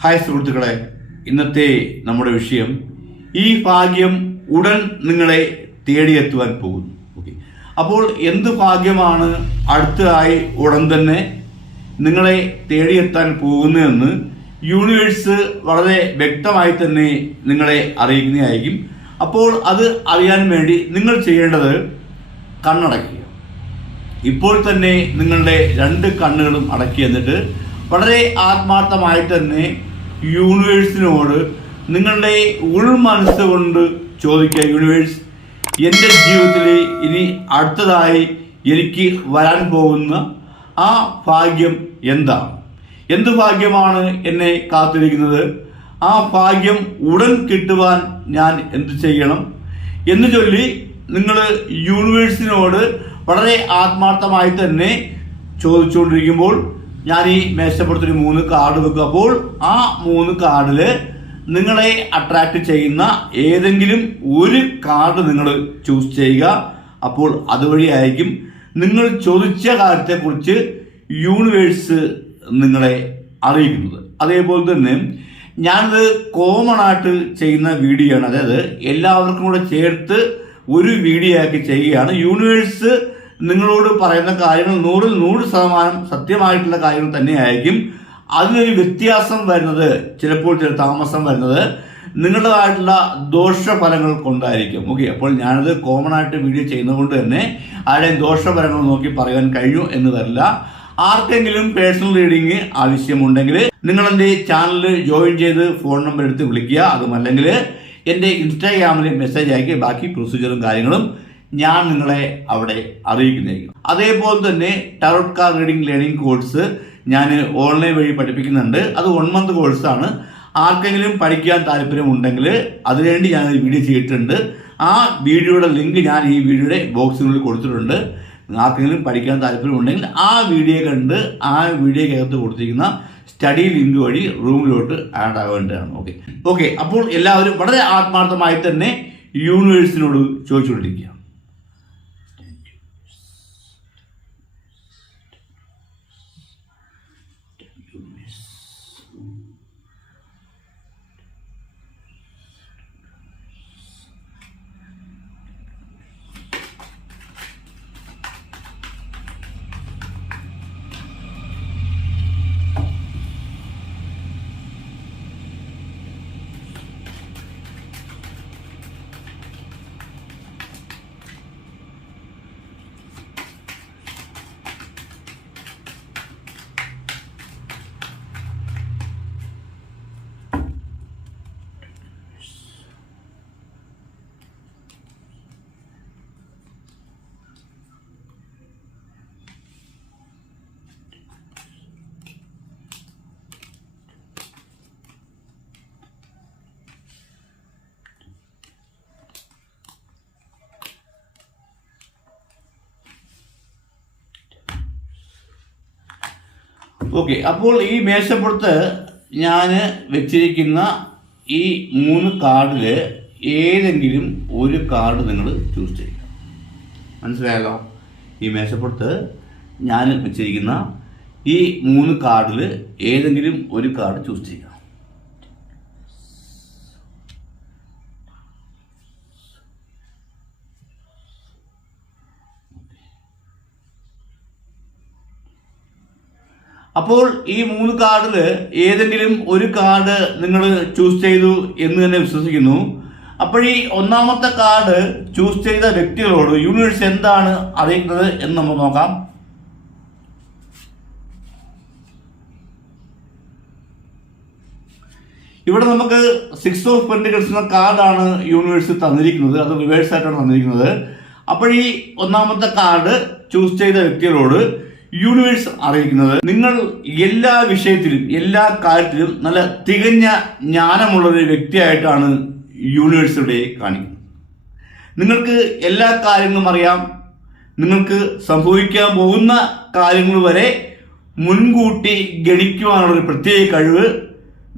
Hi സുഹൃത്തുക്കളെ, ഇന്നത്തെ നമ്മുടെ വിഷയം ഈ ഭാഗ്യം ഉടൻ നിങ്ങളെ തേടിയെത്തുവാൻ പോകുന്നു. ഓക്കെ, അപ്പോൾ എന്ത് ഭാഗ്യമാണ് അടുത്തതായി ഉടൻ തന്നെ നിങ്ങളെ തേടിയെത്താൻ പോകുന്നതെന്ന് യൂണിവേഴ്സ് വളരെ വ്യക്തമായി തന്നെ നിങ്ങളെ അറിയിക്കുന്നതായിരിക്കും. അപ്പോൾ അത് അറിയാൻ വേണ്ടി നിങ്ങൾ ചെയ്യേണ്ടത് കണ്ണടയ്ക്കുക. ഇപ്പോൾ തന്നെ നിങ്ങളുടെ 2 കണ്ണുകളും അടക്കി എന്നിട്ട് വളരെ ആത്മാർത്ഥമായി തന്നെ യൂണിവേഴ്സിനോട് നിങ്ങളുടെ ഉൾമനസ്സ് കൊണ്ട് ചോദിക്കുക, യൂണിവേഴ്സ്, എൻ്റെ ജീവിതത്തിൽ ഇനി അടുത്തതായി എനിക്ക് വരാൻ പോകുന്ന ആ ഭാഗ്യം എന്താണ്? എന്ത് ഭാഗ്യമാണ് എന്നെ കാത്തിരിക്കുന്നത്? ആ ഭാഗ്യം ഉടൻ കിട്ടുവാൻ ഞാൻ എന്ത് ചെയ്യണം എന്ന് ചൊല്ലി നിങ്ങൾ യൂണിവേഴ്സിനോട് വളരെ ആത്മാർത്ഥമായി തന്നെ ചോദിച്ചുകൊണ്ടിരിക്കുമ്പോൾ ഞാൻ ഈ മേശപ്പുറത്തൊരു 3 കാർഡ് വെക്കും. അപ്പോൾ ആ 3 കാർഡിൽ നിങ്ങളെ അട്രാക്ട് ചെയ്യുന്ന ഏതെങ്കിലും ഒരു കാർഡ് നിങ്ങൾ ചൂസ് ചെയ്യുക. അപ്പോൾ അതുവഴിയായിരിക്കും നിങ്ങൾ ചോദിച്ച കാര്യത്തെക്കുറിച്ച് യൂണിവേഴ്സ് നിങ്ങളെ അറിയിക്കുന്നത്. അതേപോലെ തന്നെ ഞാനത് കോമൺ ആയിട്ട് ചെയ്യുന്ന വീഡിയോ ആണ്. അതായത് എല്ലാവർക്കും കൂടെ ചേർത്ത് ഒരു വീഡിയോ ആക്കി ചെയ്യുകയാണ്. യൂണിവേഴ്സ് നിങ്ങളോട് പറയുന്ന കാര്യങ്ങൾ 100% സത്യമായിട്ടുള്ള കാര്യങ്ങൾ തന്നെയായിരിക്കും. അതിനൊരു വ്യത്യാസം വരുന്നത്, ചിലപ്പോൾ ചില താമസം വരുന്നത് നിങ്ങളുടേതായിട്ടുള്ള ദോഷഫലങ്ങൾ കൊണ്ടായിരിക്കും. ഓക്കെ, അപ്പോൾ ഞാനത് കോമൺ ആയിട്ട് വീഡിയോ ചെയ്യുന്നത് കൊണ്ട് തന്നെ ആരുടെയും ദോഷഫലങ്ങൾ നോക്കി പറയാൻ കഴിയൂ എന്ന് വരില്ല. ആർക്കെങ്കിലും പേഴ്സണൽ റീഡിങ് ആവശ്യമുണ്ടെങ്കിൽ നിങ്ങൾ എൻ്റെ ചാനൽ ജോയിൻ ചെയ്ത് ഫോൺ നമ്പർ എടുത്ത് വിളിക്കുക. അതുമല്ലെങ്കിൽ എൻ്റെ ഇൻസ്റ്റാഗ്രാമിൽ മെസ്സേജ് അയക്കുക. ബാക്കി പ്രൊസീജിയറും കാര്യങ്ങളും ഞാൻ നിങ്ങളെ അവിടെ അറിയിക്കുന്നതായിരിക്കും. അതേപോലെ തന്നെ tarot card reading learning course ഞാൻ ഓൺലൈൻ വഴി പഠിപ്പിക്കുന്നുണ്ട്. അത് 1 മന്ത് കോഴ്സാണ്. ആർക്കെങ്കിലും പഠിക്കാൻ താല്പര്യമുണ്ടെങ്കിൽ അതിനുവേണ്ടി ഞാൻ ഒരു വീഡിയോ ചെയ്തിട്ടുണ്ട്. ആ വീഡിയോയുടെ ലിങ്ക് ഞാൻ ഈ വീഡിയോയുടെ ബോക്സിനുള്ളിൽ കൊടുത്തിട്ടുണ്ട്. ആർക്കെങ്കിലും പഠിക്കാൻ താല്പര്യമുണ്ടെങ്കിൽ ആ വീഡിയോ കണ്ട് ആ വീഡിയോക്കകത്ത് കൊടുത്തിരിക്കുന്ന സ്റ്റഡി ലിങ്ക് വഴി റൂമിലോട്ട് ആഡ് ആവേണ്ടതാണ്. ഓക്കെ, അപ്പോൾ എല്ലാവരും വളരെ ആത്മാർത്ഥമായി തന്നെ യൂണിവേഴ്സിനോട് ചോദിച്ചുകൊണ്ടിരിക്കുക. ഓക്കെ, അപ്പോൾ ഈ മേശപ്പുറത്ത് ഞാൻ വെച്ചിരിക്കുന്ന ഈ 3 കാർഡിൽ ഏതെങ്കിലും ഒരു കാർഡ് നിങ്ങൾ ചൂസ് ചെയ്യുക. മനസ്സിലായല്ലോ? ഈ മേശപ്പുറത്ത് ഞാൻ വെച്ചിരിക്കുന്ന ഈ 3 കാർഡിൽ ഏതെങ്കിലും ഒരു കാർഡ് ചൂസ് ചെയ്യുക. അപ്പോൾ ഈ 3 കാർഡിൽ ഏതെങ്കിലും ഒരു കാർഡ് നിങ്ങൾ ചൂസ് ചെയ്തു എന്ന് തന്നെ വിശ്വസിക്കുന്നു. അപ്പോൾ ഈ 1ാമത്തെ കാർഡ് ചൂസ് ചെയ്ത വ്യക്തികളോട് യൂണിവേഴ്സ് എന്താണ് അറിയിക്കുന്നത് എന്ന് നമുക്ക് നോക്കാം. ഇവിടെ നമുക്ക് 6 ഓഫ് പെന്റിക്കിൾസ് എന്ന കാർഡാണ് യൂണിവേഴ്സ് തന്നിരിക്കുന്നത്. അത് റിവേഴ്സ് ആയിട്ടാണ് തന്നിരിക്കുന്നത്. അപ്പോൾ ഈ 1ാമത്തെ കാർഡ് ചൂസ് ചെയ്ത വ്യക്തികളോട് യൂണിവേഴ്സ് അറിയിക്കുന്നത്, നിങ്ങൾ എല്ലാ വിഷയത്തിലും എല്ലാ കാര്യത്തിലും നല്ല തികഞ്ഞ ജ്ഞാനമുള്ളൊരു വ്യക്തിയായിട്ടാണ് യൂണിവേഴ്സ് ഇവിടെ കാണിക്കുന്നത്. നിങ്ങൾക്ക് എല്ലാ കാര്യങ്ങളും അറിയാം. നിങ്ങൾക്ക് സംഭവിക്കാൻ പോകുന്ന കാര്യങ്ങൾ വരെ മുൻകൂട്ടി ഗണിക്കുവാനുള്ള ഒരു പ്രത്യേക കഴിവ്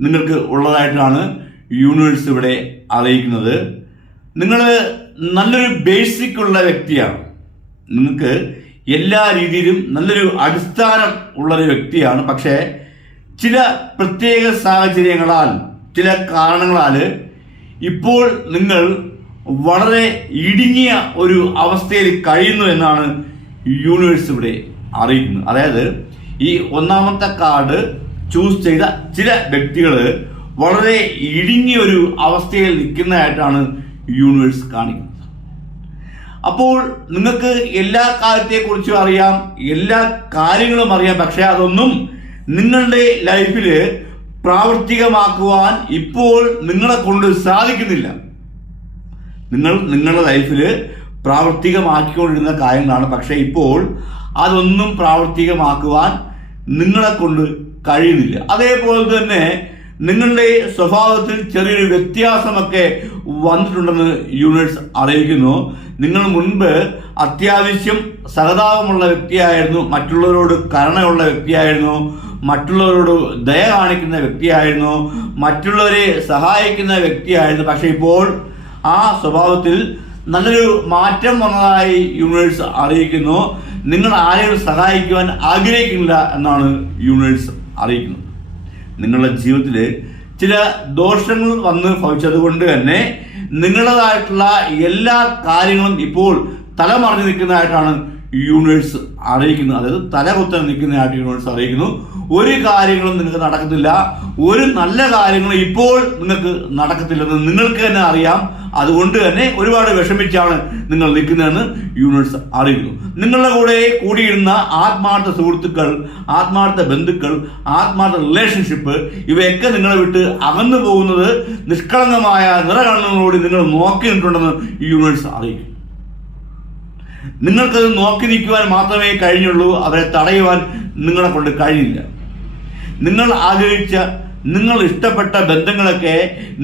നിങ്ങൾക്ക് ഉള്ളതായിട്ടാണ് യൂണിവേഴ്സ് ഇവിടെ അറിയിക്കുന്നത്. നിങ്ങൾ നല്ലൊരു ബേസിക് ഉള്ള വ്യക്തിയാണ്. നിങ്ങൾക്ക് എല്ലാ രീതിയിലും നല്ലൊരു അടിസ്ഥാനം ഉള്ളൊരു വ്യക്തിയാണ്. പക്ഷേ ചില പ്രത്യേക സാഹചര്യങ്ങളാൽ, ചില കാരണങ്ങളാൽ ഇപ്പോൾ നിങ്ങൾ വളരെ ഇടുങ്ങിയ ഒരു അവസ്ഥയിൽ കഴിയുന്നു എന്നാണ് യൂണിവേഴ്സ് ഇവിടെ അറിയിക്കുന്നത്. അതായത് ഈ ഒന്നാമത്തെ കാർഡ് ചൂസ് ചെയ്ത ചില വ്യക്തികൾ വളരെ ഇടുങ്ങിയ ഒരു അവസ്ഥയിൽ നിൽക്കുന്നതായിട്ടാണ് യൂണിവേഴ്സ് കാണിക്കുന്നത്. അപ്പോൾ നിങ്ങൾക്ക് എല്ലാ കാര്യത്തെക്കുറിച്ചും അറിയാം, എല്ലാ കാര്യങ്ങളും അറിയാം, പക്ഷെ അതൊന്നും നിങ്ങളുടെ ലൈഫിൽ പ്രാവർത്തികമാക്കുവാൻ ഇപ്പോൾ നിങ്ങളെ കൊണ്ട് സാധിക്കുന്നില്ല. നിങ്ങൾ നിങ്ങളുടെ ലൈഫിൽ പ്രാവർത്തികമാക്കിക്കൊണ്ടിരുന്ന കാര്യങ്ങളാണ്, പക്ഷെ ഇപ്പോൾ അതൊന്നും പ്രാവർത്തികമാക്കുവാൻ നിങ്ങളെ കൊണ്ട് കഴിയുന്നില്ല. അതേപോലെ തന്നെ നിങ്ങളുടെ സ്വഭാവത്തിൽ ചെറിയൊരു വ്യത്യാസമൊക്കെ വന്നിട്ടുണ്ടെന്ന് യൂണിവേഴ്സ് അറിയിക്കുന്നു. നിങ്ങൾ മുൻപ് അത്യാവശ്യം സഹതാപമുള്ള വ്യക്തിയായിരുന്നു, മറ്റുള്ളവരോട് കരുണയുള്ള വ്യക്തിയായിരുന്നു, മറ്റുള്ളവരോട് ദയ കാണിക്കുന്ന വ്യക്തിയായിരുന്നു, മറ്റുള്ളവരെ സഹായിക്കുന്ന വ്യക്തിയായിരുന്നു. പക്ഷെ ഇപ്പോൾ ആ സ്വഭാവത്തിൽ നല്ലൊരു മാറ്റം വന്നതായി യൂണിവേഴ്സ് അറിയിക്കുന്നു. നിങ്ങൾ ആരെയും സഹായിക്കുവാൻ ആഗ്രഹിക്കുന്നില്ല എന്നാണ് യൂണിവേഴ്സ് അറിയിക്കുന്നത്. നിങ്ങളുടെ ജീവിതത്തിൽ ചില ദോഷങ്ങൾ വന്ന് ഭവിച്ചത് കൊണ്ട് തന്നെ നിങ്ങളുടേതായിട്ടുള്ള എല്ലാ കാര്യങ്ങളും ഇപ്പോൾ തലമറിഞ്ഞ് നിൽക്കുന്നതായിട്ടാണ് യൂണിവേഴ്സ് അറിയിക്കുന്നത്. അതായത് തലകുത്തനെ നിൽക്കുന്നതായിട്ട് യൂണിവേഴ്സ് അറിയിക്കുന്നു. ഒരു കാര്യങ്ങളും നിങ്ങൾക്ക് നടക്കത്തില്ല, ഒരു നല്ല കാര്യങ്ങളും ഇപ്പോൾ നിങ്ങൾക്ക് നടക്കത്തില്ലെന്ന് നിങ്ങൾക്ക് തന്നെ അറിയാം. അതുകൊണ്ട് തന്നെ ഒരുപാട് വിഷമിച്ചാണ് നിങ്ങൾ നിൽക്കുന്നതെന്ന് യൂണിവേഴ്സ് അറിയിക്കുന്നു. നിങ്ങളുടെ കൂടെ കൂടിയിരുന്ന ആത്മാർത്ഥ സുഹൃത്തുക്കൾ, ആത്മാർത്ഥ ബന്ധുക്കൾ, ആത്മാർത്ഥ റിലേഷൻഷിപ്പ് ഇവയൊക്കെ നിങ്ങളെ വിട്ട് അകന്നു പോകുന്നത് നിഷ്കളങ്കമായ നിറകണ്ണുകളോട് നിങ്ങൾ നോക്കി നിന്നിട്ടുണ്ടെന്ന് യൂണിവേഴ്സ് അറിയിക്കും. നിങ്ങൾക്കത് നോക്കി നിൽക്കുവാൻ മാത്രമേ കഴിഞ്ഞുള്ളൂ, അവരെ തടയുവാൻ നിങ്ങളെ കൊണ്ട് കഴിയില്ല. നിങ്ങൾ ആഗ്രഹിച്ച, നിങ്ങൾ ഇഷ്ടപ്പെട്ട ബന്ധങ്ങളൊക്കെ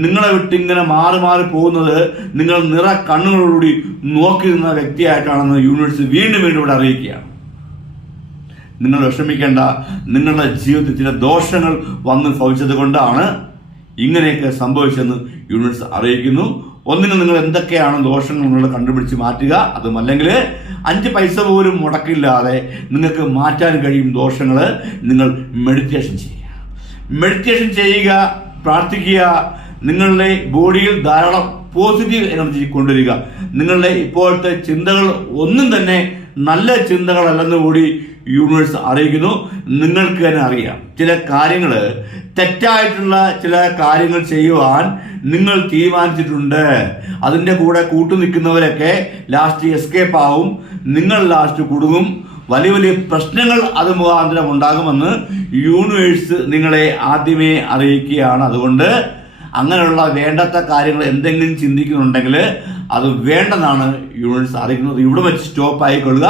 നിങ്ങളെ വിട്ട് ഇങ്ങനെ മാറി മാറി പോകുന്നത് നിങ്ങൾ നിറ കണ്ണുകളോടുകൂടി നോക്കി നിന്ന വ്യക്തിയായിട്ടാണെന്ന് യൂണിവേഴ്സ് വീണ്ടും വീണ്ടും ഇവിടെ അറിയിക്കുകയാണ്. നിങ്ങൾ വിഷമിക്കേണ്ട, നിങ്ങളുടെ ജീവിതത്തിൽ ചില ദോഷങ്ങൾ വന്ന് ഭവിച്ചത് കൊണ്ടാണ് ഇങ്ങനെയൊക്കെ സംഭവിച്ചെന്ന് യൂണിവേഴ്സ് അറിയിക്കുന്നു. ഒന്നിനും നിങ്ങൾ എന്തൊക്കെയാണ് ദോഷങ്ങൾ നിങ്ങൾ കണ്ടുപിടിച്ച് മാറ്റുക. അതുമല്ലെങ്കിൽ 5 പൈസ പോലും മുടക്കില്ലാതെ നിങ്ങൾക്ക് മാറ്റാൻ കഴിയും ദോഷങ്ങൾ. നിങ്ങൾ മെഡിറ്റേഷൻ ചെയ്യുക, മെഡിറ്റേഷൻ ചെയ്യുക, പ്രാർത്ഥിക്കുക. നിങ്ങളുടെ ബോഡിയിൽ ധാരാളം പോസിറ്റീവ് എനർജി കൊണ്ടുവരിക. നിങ്ങളുടെ ഇപ്പോഴത്തെ ചിന്തകൾ ഒന്നും തന്നെ നല്ല ചിന്തകളല്ലെന്ന് കൂടി യൂണിവേഴ്സ് അറിയിക്കുന്നു. നിങ്ങൾക്ക് തന്നെ അറിയാം, ചില കാര്യങ്ങൾ, തെറ്റായിട്ടുള്ള ചില കാര്യങ്ങൾ ചെയ്യുവാൻ നിങ്ങൾ തീരുമാനിച്ചിട്ടുണ്ട്. അതിൻ്റെ കൂടെ കൂട്ടുനിൽക്കുന്നവരൊക്കെ ലാസ്റ്റ് എസ്കേപ്പ് ആവും, നിങ്ങൾ ലാസ്റ്റ് കുടുങ്ങും, വലിയ വലിയ പ്രശ്നങ്ങൾ അത് മുഖാന്തരം ഉണ്ടാകുമെന്ന് യൂണിവേഴ്സ് നിങ്ങളെ ആദ്യമേ അറിയിക്കുകയാണ്. അതുകൊണ്ട് അങ്ങനെയുള്ള വേണ്ടാത്ത കാര്യങ്ങൾ എന്തെങ്കിലും ചിന്തിക്കുന്നുണ്ടെങ്കിൽ അത് വേണ്ടെന്നാണ് യൂണിവേഴ്സ് അറിയിക്കുന്നത്. ഇവിടെ വെച്ച് സ്റ്റോപ്പ് ആയിക്കൊള്ളുക.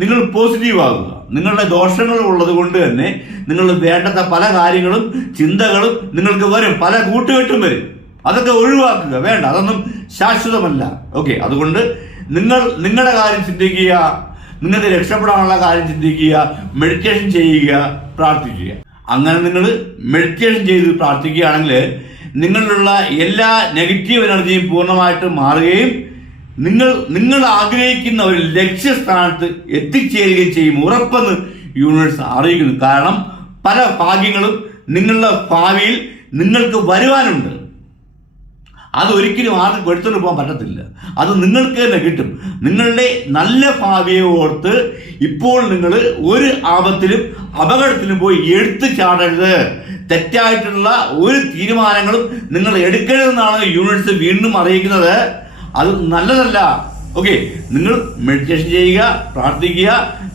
നിങ്ങൾ പോസിറ്റീവ് ആകുക. നിങ്ങളുടെ ദോഷങ്ങൾ ഉള്ളത് കൊണ്ട് തന്നെ നിങ്ങൾ വേണ്ടാത്ത പല കാര്യങ്ങളും ചിന്തകളും നിങ്ങൾക്ക് വരും, പല കൂട്ടുകെട്ടും വരും. അതൊക്കെ ഒഴിവാക്കുക, വേണ്ട, അതൊന്നും ശാശ്വതമല്ല. ഓക്കെ, അതുകൊണ്ട് നിങ്ങൾ നിങ്ങളുടെ കാര്യം ചിന്തിക്കുക, നിങ്ങൾക്ക് രക്ഷപ്പെടാനുള്ള കാര്യം ചിന്തിക്കുക, മെഡിറ്റേഷൻ ചെയ്യുക, പ്രാർത്ഥിക്കുക. അങ്ങനെ നിങ്ങൾ മെഡിറ്റേഷൻ ചെയ്ത് പ്രാർത്ഥിക്കുകയാണെങ്കിൽ നിങ്ങളിലുള്ള എല്ലാ നെഗറ്റീവ് എനർജിയും പൂർണ്ണമായിട്ട് മാറുകയും നിങ്ങൾ ആഗ്രഹിക്കുന്ന ഒരു ലക്ഷ്യസ്ഥാനത്ത് എത്തിച്ചേരുകയും ചെയ്യും, ഉറപ്പെന്ന് യൂണിവേഴ്സ് അറിയിക്കുന്നു. കാരണം പല ഭാഗ്യങ്ങളും നിങ്ങളുടെ ഭാവിയിൽ നിങ്ങൾക്ക് വരുവാനുണ്ട്. അതൊരിക്കലും ആർക്കും എടുത്തുകൊണ്ട് പോകാൻ പറ്റത്തില്ല. അത് നിങ്ങൾക്ക് തന്നെ കിട്ടും. നിങ്ങളുടെ നല്ല ഭാവിയെ ഓർത്ത് ഇപ്പോൾ നിങ്ങൾ ഒരു ആപത്തിലും അപകടത്തിലും പോയി എടുത്തു ചാടരുത്. തെറ്റായിട്ടുള്ള ഒരു തീരുമാനങ്ങളും നിങ്ങൾ എടുക്കരുതെന്നാണ് യൂണിവേഴ്സ് വീണ്ടും അറിയിക്കുന്നത്. അത് നല്ലതല്ല. ഓക്കെ, നിങ്ങൾ മെഡിറ്റേഷൻ ചെയ്യുക, പ്രാർത്ഥിക്കുക.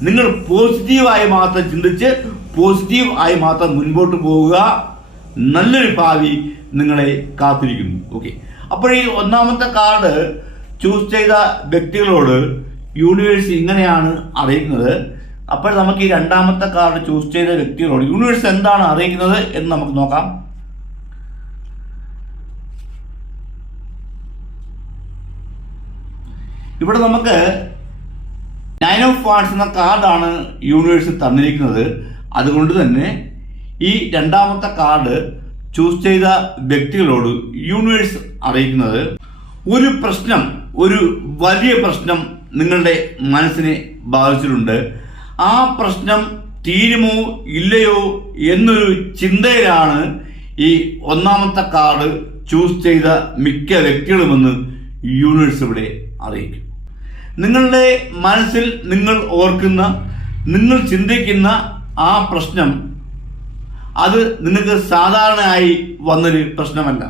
നിങ്ങൾ പോസിറ്റീവായി മാത്രം ചിന്തിച്ച് പോസിറ്റീവ് ആയി മാത്രം മുൻപോട്ട് പോവുക. നല്ലൊരു ഭാവി നിങ്ങളെ കാത്തിരിക്കുന്നു. ഓക്കെ, അപ്പോൾ ഈ ഒന്നാമത്തെ കാർഡ് ചൂസ് ചെയ്ത വ്യക്തികളോട് യൂണിവേഴ്സ് ഇങ്ങനെയാണ് അറിയിക്കുന്നത്. അപ്പോൾ നമുക്ക് ഈ രണ്ടാമത്തെ കാർഡ് ചൂസ് ചെയ്ത വ്യക്തികളോട് യൂണിവേഴ്സ് എന്താണ് അറിയിക്കുന്നത് എന്ന് നമുക്ക് നോക്കാം. ഇവിടെ നമുക്ക് 9 ഓഫ് വാണ്ട്സ് എന്ന കാർഡാണ് യൂണിവേഴ്സ് തന്നിരിക്കുന്നത്. അതുകൊണ്ട് തന്നെ ഈ രണ്ടാമത്തെ കാർഡ് ചൂസ് ചെയ്ത വ്യക്തികളോട് യൂണിവേഴ്സ് അറിയിക്കുന്നത്, ഒരു പ്രശ്നം, ഒരു വലിയ പ്രശ്നം നിങ്ങളുടെ മനസ്സിനെ ബാധിച്ചിട്ടുണ്ട്. ആ പ്രശ്നം തീരുമോ ഇല്ലയോ എന്നൊരു ചിന്തയിലാണ് ഈ ഒന്നാമത്തെ കാർഡ് ചൂസ് ചെയ്ത മിക്ക വ്യക്തികളുമെന്ന് യൂണിവേഴ്സ് ഇവിടെ അറിയിക്കും. നിങ്ങളുടെ മനസ്സിൽ നിങ്ങൾ ഓർക്കുന്ന, നിങ്ങൾ ചിന്തിക്കുന്ന ആ പ്രശ്നം അത് നിങ്ങൾക്ക് സാധാരണയായി വന്നൊരു പ്രശ്നമല്ല.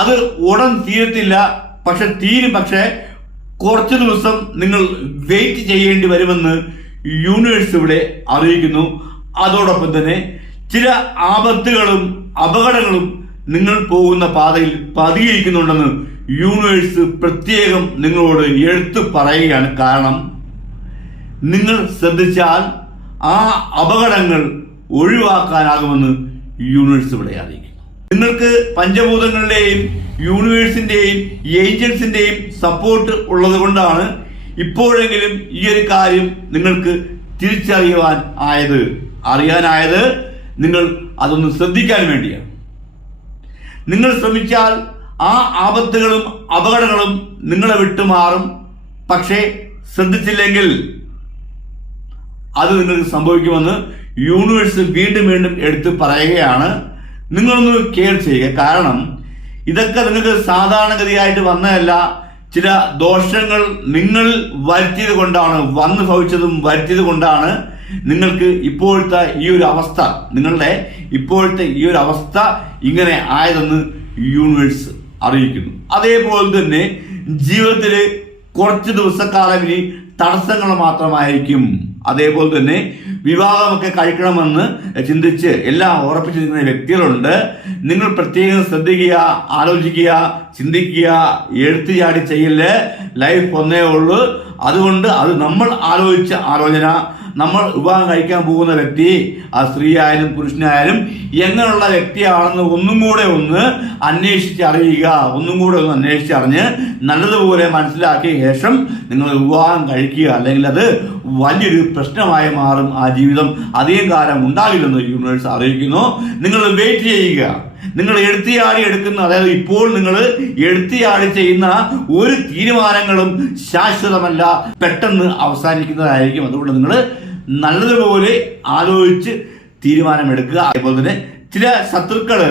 അത് ഉടൻ തീരത്തില്ല, പക്ഷെ തീരും. പക്ഷെ കുറച്ച് ദിവസം നിങ്ങൾ വെയിറ്റ് ചെയ്യേണ്ടി വരുമെന്ന് യൂണിവേഴ്സ് ഇവിടെ അറിയിക്കുന്നു. അതോടൊപ്പം തന്നെ ചില ആപത്തുകളും അപകടങ്ങളും നിങ്ങൾ പോകുന്ന പാതയിൽ പതിയിരിക്കുന്നുണ്ടെന്ന് യൂണിവേഴ്സ് പ്രത്യേകം നിങ്ങളോട് എടുത്തു പറയുകയാണ്. കാരണം നിങ്ങൾ ശ്രദ്ധിച്ചാൽ ആ അപകടങ്ങൾ ഒഴിവാക്കാനാകുമെന്ന് യൂണിവേഴ്സ് ഇവിടെ അറിയിക്കുന്നു. നിങ്ങൾക്ക് പഞ്ചഭൂതങ്ങളുടെയും യൂണിവേഴ്സിന്റെയും ഏഞ്ചൽസിന്റെയും സപ്പോർട്ട് ഉള്ളത് കൊണ്ടാണ് ഇപ്പോഴെങ്കിലും ഈ ഒരു കാര്യം നിങ്ങൾക്ക് അറിയാനായത് നിങ്ങൾ അതൊന്ന് ശ്രദ്ധിക്കാൻ വേണ്ടിയാണ്. നിങ്ങൾ ശ്രമിച്ചാൽ ആ ആപത്തുകളും അപകടങ്ങളും നിങ്ങളെ വിട്ടുമാറും. പക്ഷേ ശ്രദ്ധിച്ചില്ലെങ്കിൽ അത് നിങ്ങൾക്ക് സംഭവിക്കുമെന്ന് യൂണിവേഴ്സ് വീണ്ടും വീണ്ടും എടുത്ത് പറയുകയാണ്. നിങ്ങളൊന്ന് കെയർ ചെയ്യുക. കാരണം ഇതൊക്കെ നിങ്ങൾക്ക് സാധാരണഗതിയായിട്ട് വന്നതല്ല. ചില ദോഷങ്ങൾ നിങ്ങൾ വരുത്തിയത് കൊണ്ടാണ്, വന്നു ഭവിച്ചതും വരുത്തിയത് കൊണ്ടാണ് നിങ്ങൾക്ക് ഇപ്പോഴത്തെ ഈ ഒരു അവസ്ഥ, നിങ്ങളുടെ ഇപ്പോഴത്തെ ഈ ഒരു അവസ്ഥ ഇങ്ങനെ ആയതെന്ന് യൂണിവേഴ്സ് അറിയിക്കുന്നു. അതേപോലെ തന്നെ ജീവിതത്തിൽ കുറച്ച് ദിവസക്കാലം ഇനി തടസ്സങ്ങൾ മാത്രമായിരിക്കും. അതേപോലെ തന്നെ വിവാഹമൊക്കെ കഴിക്കണമെന്ന് ചിന്തിച്ച് എല്ലാം ഉറപ്പിച്ചിരിക്കുന്ന വ്യക്തികളുണ്ട്. നിങ്ങൾ പ്രത്യേകം ശ്രദ്ധിക്കുക, ആലോചിക്കുക, ചിന്തിക്കുക, എടുത്തു ചാടി ചെയ്യല്. ലൈഫ് ഒന്നേ ഉള്ളൂ. അതുകൊണ്ട് അത് നമ്മൾ ആലോചിച്ച ആലോചന, നമ്മൾ വിവാഹം കഴിക്കാൻ പോകുന്ന വ്യക്തി, ആ സ്ത്രീ ആയാലും പുരുഷനായാലും എങ്ങനെയുള്ള വ്യക്തിയാണെന്ന് ഒന്നും കൂടെ ഒന്ന് അന്വേഷിച്ചറിയുക. ഒന്നും കൂടെ ഒന്ന് അന്വേഷിച്ചറിഞ്ഞ് നല്ലതുപോലെ മനസ്സിലാക്കിയ ശേഷം നിങ്ങൾ വിവാഹം കഴിക്കുക. അല്ലെങ്കിൽ അത് വലിയൊരു പ്രശ്നമായി മാറും. ആ ജീവിതം അധികം കാലം ഉണ്ടാകില്ലെന്ന് യൂണിവേഴ്സ് അറിയിക്കുന്നു. നിങ്ങൾ വെയിറ്റ് ചെയ്യുക. നിങ്ങൾ എടുത്തിയാടി എടുക്കുന്ന, അതായത് ഇപ്പോൾ നിങ്ങൾ എടുത്തിയാടി ചെയ്യുന്ന ഒരു തീരുമാനങ്ങളും ശാശ്വതമല്ല, പെട്ടെന്ന് അവസാനിക്കുന്നതായിരിക്കും. അതുകൊണ്ട് നിങ്ങൾ നല്ലതുപോലെ ആലോചിച്ച് തീരുമാനമെടുക്കുക. അതുപോലെ തന്നെ ചില ശത്രുക്കള്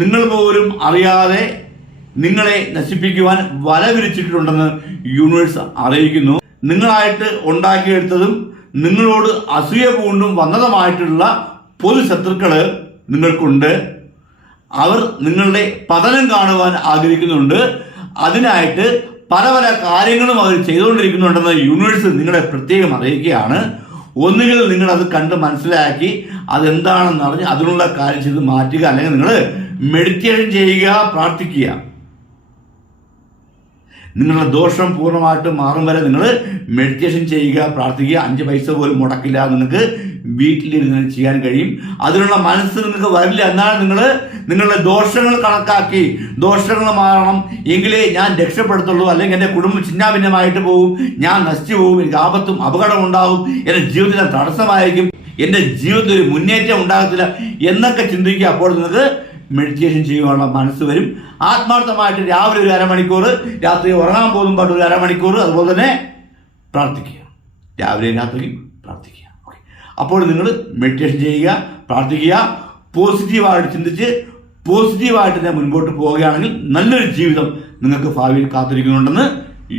നിങ്ങൾ പോലും അറിയാതെ നിങ്ങളെ നശിപ്പിക്കുവാൻ വല വിരിച്ചിട്ടുണ്ടെന്ന് യൂണിവേഴ്സ് അറിയിക്കുന്നു. നിങ്ങളായിട്ട് ഉണ്ടാക്കിയെടുത്തതും നിങ്ങളോട് അസൂയ പൂണ്ടും വന്നതുമായിട്ടുള്ള പൊതു ശത്രുക്കള് നിങ്ങൾക്കുണ്ട്. അവർ നിങ്ങളുടെ പതനം കാണുവാൻ ആഗ്രഹിക്കുന്നുണ്ട്. അതിനായിട്ട് പല പല കാര്യങ്ങളും അവർ ചെയ്തുകൊണ്ടിരിക്കുന്നുണ്ടെന്ന് യൂണിവേഴ്സ് നിങ്ങളെ പ്രത്യേകം അറിയിക്കുകയാണ്. ഒന്നുകിൽ നിങ്ങൾ അത് കണ്ട് മനസ്സിലാക്കി അതെന്താണെന്ന് അറിഞ്ഞ് അതിനുള്ള കാര്യം ചെയ്ത് മാറ്റുക, അല്ലെങ്കിൽ നിങ്ങൾ മെഡിറ്റേഷൻ ചെയ്യുക, പ്രാർത്ഥിക്കുക. നിങ്ങളുടെ ദോഷം പൂർണ്ണമായിട്ട് മാറും വരെ നിങ്ങൾ മെഡിറ്റേഷൻ ചെയ്യുക, പ്രാർത്ഥിക്കുക. 5 പൈസ പോലും മുടക്കില്ല. നിങ്ങൾക്ക് വീട്ടിലിരുന്ന് ചെയ്യാൻ കഴിയും. അതിനുള്ള മനസ്സ് നിങ്ങൾക്ക് വരില്ല. എന്നാൽ നിങ്ങൾ നിങ്ങളുടെ ദോഷങ്ങൾ കണക്കാക്കി ദോഷങ്ങൾ മാറണം എങ്കിലേ ഞാൻ രക്ഷപ്പെടുത്തുള്ളൂ, അല്ലെങ്കിൽ എൻ്റെ കുടുംബം ചിന്നാഭിന്നമായിട്ട് പോകും, ഞാൻ നശിച്ചു പോകും, എനിക്ക് ആപത്തും അപകടം ഉണ്ടാകും, എൻ്റെ ജീവിതത്തിന് തടസ്സമായിരിക്കും, എൻ്റെ ജീവിതത്തിൽ ഒരു മുന്നേറ്റം ഉണ്ടാകത്തില്ല എന്നൊക്കെ ചിന്തിക്കുക. അപ്പോൾ നിങ്ങൾക്ക് മെഡിറ്റേഷൻ ചെയ്യുവാനുള്ള മനസ്സ് വരും. ആത്മാർത്ഥമായിട്ട് രാവിലെ ഒരു അരമണിക്കൂർ, രാത്രി ഉറങ്ങാൻ പോകുമ്പോൾ ഒരു അരമണിക്കൂർ, അതുപോലെ തന്നെ പ്രാർത്ഥിക്കുക. രാവിലെയും രാത്രിയും പ്രാർത്ഥിക്കുക. അപ്പോൾ നിങ്ങൾ മെഡിറ്റേഷൻ ചെയ്യുക, പ്രാർത്ഥിക്കുക, പോസിറ്റീവായിട്ട് ചിന്തിച്ച് പോസിറ്റീവായിട്ട് തന്നെ മുൻപോട്ട് പോവുകയാണെങ്കിൽ നല്ലൊരു ജീവിതം നിങ്ങൾക്ക് ഭാവിയിൽ കാത്തിരിക്കുന്നുണ്ടെന്ന്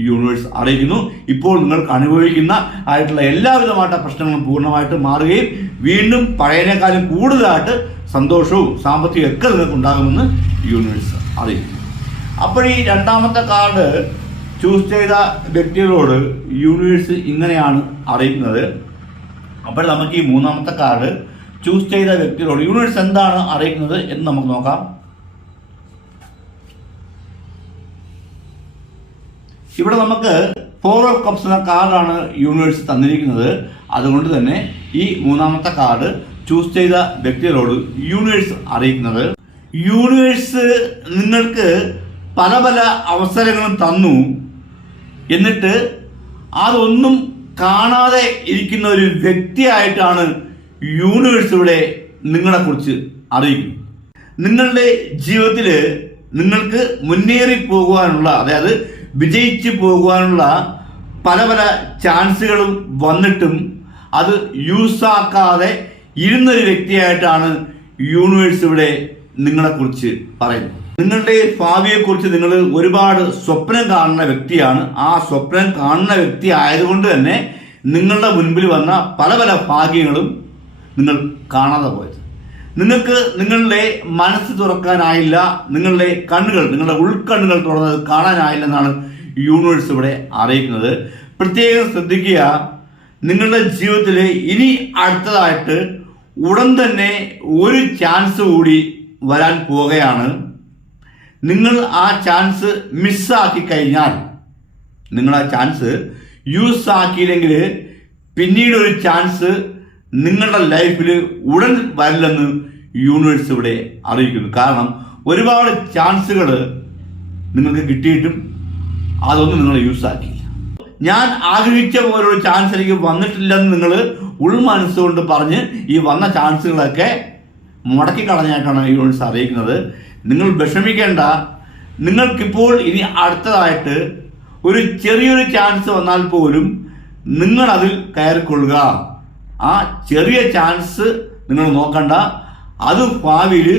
യൂണിവേഴ്സ് അറിയിക്കുന്നു. ഇപ്പോൾ നിങ്ങൾക്ക് അനുഭവിക്കുന്ന ആയിട്ടുള്ള എല്ലാവിധമായിട്ട് പ്രശ്നങ്ങളും പൂർണ്ണമായിട്ട് മാറുകയും വീണ്ടും പഴയതിനേക്കാളും കൂടുതലായിട്ട് സന്തോഷവും സാമ്പത്തികവും ഒക്കെ നിങ്ങൾക്ക് ഉണ്ടാകുമെന്ന് യൂണിവേഴ്സ് അറിയിക്കുന്നു. അപ്പോൾ ഈ രണ്ടാമത്തെ കാർഡ് ചൂസ് ചെയ്ത വ്യക്തികളോട് യൂണിവേഴ്സ് ഇങ്ങനെയാണ് അറിയിക്കുന്നത്. അപ്പോൾ നമുക്ക് ഈ മൂന്നാമത്തെ കാർഡ് ചൂസ് ചെയ്ത വ്യക്തികളോട് യൂണിവേഴ്സ് എന്താണ് അറിയിക്കുന്നത് എന്ന് നമുക്ക് നോക്കാം. ഇവിടെ നമുക്ക് 4 ഓഫ് കപ്സ് എന്ന കാർഡാണ് യൂണിവേഴ്സ് തന്നിരിക്കുന്നത്. അതുകൊണ്ട് തന്നെ ഈ മൂന്നാമത്തെ കാർഡ് ചൂസ് ചെയ്ത വ്യക്തികളോട് യൂണിവേഴ്സ് അറിയിക്കുന്നത്, യൂണിവേഴ്സ് നിങ്ങൾക്ക് പല പല അവസരങ്ങളും തന്നു, എന്നിട്ട് അതൊന്നും കാണാതെ ഇരിക്കുന്ന ഒരു വ്യക്തിയായിട്ടാണ് യൂണിവേഴ്സ് ഇവിടെ നിങ്ങളെക്കുറിച്ച് അറിയിക്കുന്നത്. നിങ്ങളുടെ ജീവിതത്തിൽ നിങ്ങൾക്ക് മുന്നേറി പോകുവാനുള്ള, അതായത് വിജയിച്ചു പോകുവാനുള്ള പല പല ചാൻസുകളും വന്നിട്ടും അത് യൂസാക്കാതെ ഇരുന്നൊരു വ്യക്തിയായിട്ടാണ് യൂണിവേഴ്സ് ഇവിടെ നിങ്ങളെക്കുറിച്ച് പറയുന്നത്. നിങ്ങളുടെ ഭാവിയെക്കുറിച്ച് നിങ്ങൾ ഒരുപാട് സ്വപ്നം കാണുന്ന വ്യക്തിയാണ്. ആ സ്വപ്നം കാണുന്ന വ്യക്തി ആയതുകൊണ്ട് തന്നെ നിങ്ങളുടെ മുൻപിൽ വന്ന പല പല ഭാഗ്യങ്ങളും നിങ്ങൾ കാണാതെ പോയത്. നിങ്ങൾക്ക് നിങ്ങളുടെ മനസ്സ് തുറക്കാനായില്ല, നിങ്ങളുടെ കണ്ണുകൾ, നിങ്ങളുടെ ഉൾക്കണ്ണുകൾ തുറന്നത് കാണാനായില്ലെന്നാണ് യൂണിവേഴ്സ് ഇവിടെ അറിയിക്കുന്നത്. പ്രത്യേകം ശ്രദ്ധിക്കുക, നിങ്ങളുടെ ജീവിതത്തിൽ ഇനി അടുത്തതായിട്ട് ഉടൻ തന്നെ ഒരു ചാൻസ് കൂടി വരാൻ പോവുകയാണ്. നിങ്ങൾ ആ ചാൻസ് മിസ്സാക്കി കഴിഞ്ഞാൽ, നിങ്ങൾ ആ ചാൻസ് യൂസ് ആക്കിയില്ലെങ്കിൽ പിന്നീട് ഒരു ചാൻസ് നിങ്ങളുടെ ലൈഫിൽ ഉടൻ വരില്ലെന്ന് യൂണിവേഴ്സ് ഇവിടെ അറിയിക്കുന്നു. കാരണം ഒരുപാട് ചാൻസുകൾ നിങ്ങൾക്ക് കിട്ടിയിട്ടും അതൊന്നും നിങ്ങൾ യൂസ് ആക്കിയില്ല. ഞാൻ ആഗ്രഹിച്ച പോലൊരു ചാൻസ് എനിക്ക് വന്നിട്ടില്ലെന്ന് നിങ്ങൾ ഉൾമനസ്സുകൊണ്ട് പറഞ്ഞ് ഈ വന്ന ചാൻസുകളൊക്കെ മുടക്കി കളഞ്ഞായിട്ടാണ് യൂണിവേഴ്സ് അറിയിക്കുന്നത്. നിങ്ങൾ വിഷമിക്കേണ്ട. നിങ്ങൾക്കിപ്പോൾ ഇനി അടുത്തതായിട്ട് ഒരു ചെറിയൊരു ചാൻസ് വന്നാൽ പോലും നിങ്ങൾ അതിൽ കയറിക്കൊള്ളുക. ആ ചെറിയ ചാൻസ് നിങ്ങൾ നോക്കണ്ട, അത് ഭാവിയിൽ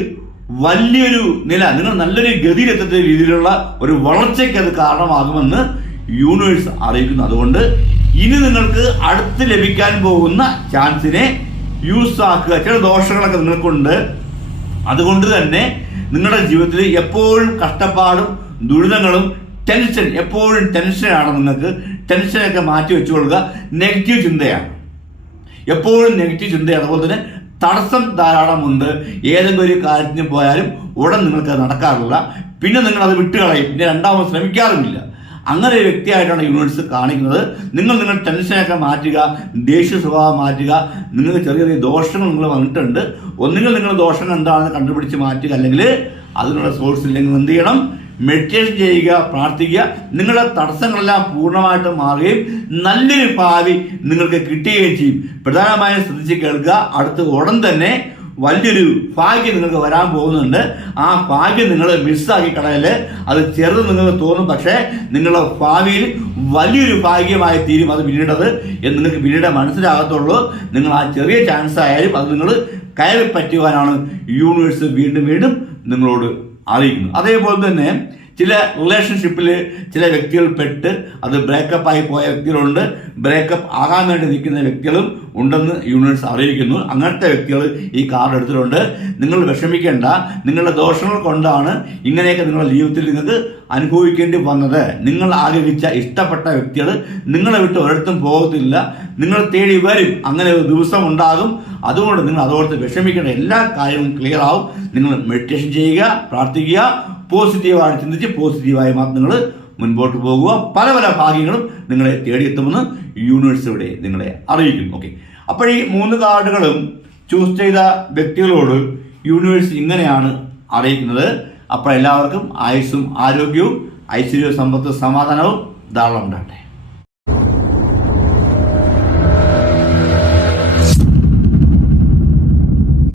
വലിയൊരു നില, നിങ്ങൾ നല്ലൊരു ഗതിയിലെത്തുന്ന രീതിയിലുള്ള ഒരു വളർച്ചയ്ക്ക് അത് കാരണമാകുമെന്ന് യൂണിവേഴ്സ് അറിയിക്കുന്നു. അതുകൊണ്ട് ഇനി നിങ്ങൾക്ക് അടുത്ത് ലഭിക്കാൻ പോകുന്ന ചാൻസിനെ യൂസ് ആക്കുക. ചില ദോഷങ്ങളൊക്കെ നിങ്ങൾക്കുണ്ട്. അതുകൊണ്ട് തന്നെ നിങ്ങളുടെ ജീവിതത്തിൽ എപ്പോഴും കഷ്ടപ്പാടും ദുരിതങ്ങളും ടെൻഷൻ, എപ്പോഴും ടെൻഷനാണ്. നിങ്ങൾക്ക് ടെൻഷനൊക്കെ മാറ്റി വെച്ചുകൊള്ളുക. നെഗറ്റീവ് ചിന്തയാണ്, എപ്പോഴും നെഗറ്റീവ് ചിന്തയാണ്. അതുപോലെ തന്നെ തടസ്സം ധാരാളമുണ്ട്. ഏതെങ്കിലും ഒരു കാര്യത്തിന് പോയാലും ഉടൻ നിങ്ങൾക്ക് നടക്കാറില്ല. പിന്നെ നിങ്ങൾ അത് വിട്ടുകളയും, പിന്നെ രണ്ടാമത് ശ്രമിക്കാറുമില്ല. അങ്ങനെ ഒരു വ്യക്തിയായിട്ടാണ് യൂണിവേഴ്സ് കാണിക്കുന്നത്. നിങ്ങൾ ടെൻഷനൊക്കെ മാറ്റുക, ദേഷ്യ സ്വഭാവം മാറ്റുക. നിങ്ങൾക്ക് ചെറിയ ചെറിയ ദോഷങ്ങൾ നിങ്ങൾ വന്നിട്ടുണ്ട്. ഒന്നുകിൽ നിങ്ങൾ ദോഷങ്ങൾ എന്താണെന്ന് കണ്ടുപിടിച്ച് മാറ്റുക, അല്ലെങ്കിൽ അതിനുള്ള സോഴ്സ് ഇല്ലെങ്കിൽ എന്ത് ചെയ്യണം? മെഡിറ്റേഷൻ ചെയ്യുക, പ്രാർത്ഥിക്കുക. നിങ്ങളുടെ തടസ്സങ്ങളെല്ലാം പൂർണ്ണമായിട്ട് മാറുകയും നല്ലൊരു ഭാവി നിങ്ങൾക്ക് കിട്ടുകയും ചെയ്യും. പ്രധാനമായും ശ്രദ്ധിച്ച് കേൾക്കുക. അടുത്ത് ഉടൻ തന്നെ വലിയൊരു ഭാഗ്യം നിങ്ങൾക്ക് വരാൻ പോകുന്നുണ്ട്. ആ ഭാഗ്യം നിങ്ങൾ മിസ്സാക്കി കളയല്. അത് ചെറുത് നിങ്ങൾക്ക് തോന്നും, പക്ഷേ നിങ്ങളുടെ ഭാവിയിൽ വലിയൊരു ഭാഗ്യമായി തീരും. അത് പിന്നീടത് നിങ്ങൾക്ക് പിന്നീട് മനസ്സിലാകത്തുള്ളൂ. നിങ്ങൾ ആ ചെറിയ ചാൻസ് ആയാലും അത് നിങ്ങൾ കയറി പറ്റുവാനാണ് യൂണിവേഴ്സ് വീണ്ടും വീണ്ടും നിങ്ങളോട് അറിയിക്കുന്നു. അതേപോലെ തന്നെ ചില റിലേഷൻഷിപ്പിൽ ചില വ്യക്തികൾ പെട്ട് അത് ബ്രേക്കപ്പ് ആയി പോയ വ്യക്തികളുണ്ട്. ബ്രേക്കപ്പ് ആകാൻ വേണ്ടി നിൽക്കുന്ന വ്യക്തികളും ഉണ്ടെന്ന് യൂണിവേഴ്സ് അറിയിക്കുന്നു. അങ്ങനത്തെ വ്യക്തികൾ ഈ കാർഡ് എടുത്തിട്ടുണ്ട്. നിങ്ങൾ വിഷമിക്കേണ്ട. നിങ്ങളുടെ ദോഷങ്ങൾ കൊണ്ടാണ് ഇങ്ങനെയൊക്കെ നിങ്ങളുടെ ജീവിതത്തിൽ നിങ്ങൾക്ക് അനുഭവിക്കേണ്ടി വന്നത്. നിങ്ങൾ ആഗ്രഹിച്ച ഇഷ്ടപ്പെട്ട വ്യക്തികൾ നിങ്ങളെ വിട്ട് ഒരിടത്തും പോകത്തില്ല, നിങ്ങൾ തേടി വരും. അങ്ങനെ ഒരു ദിവസം ഉണ്ടാകും. അതുകൊണ്ട് നിങ്ങൾ അതോർത്ത് വിഷമിക്കേണ്ട. എല്ലാ കാര്യങ്ങളും ക്ലിയർ ആവും. നിങ്ങൾ മെഡിറ്റേഷൻ ചെയ്യുക, പ്രാർത്ഥിക്കുക, പോസിറ്റീവായി ചിന്തിച്ച് പോസിറ്റീവായി മാത്രം നിങ്ങൾ മുൻപോട്ട് പോകുക. പല പല ഭാഗ്യങ്ങളും നിങ്ങളെ തേടിയെത്തുമെന്ന് യൂണിവേഴ്സ് ഇവിടെ നിങ്ങളെ അറിയിക്കുന്നു. ഓക്കെ, അപ്പോൾ ഈ 3 കാർഡുകളും ചൂസ് ചെയ്ത വ്യക്തികളോട് യൂണിവേഴ്സ് ഇങ്ങനെയാണ് അറിയിക്കുന്നത്. അപ്പോൾ എല്ലാവർക്കും ആയുസ്സും ആരോഗ്യവും ഐശ്വര്യവും സമ്പത്തും സമാധാനവും ധാരാളം ഉണ്ടാകട്ടെ.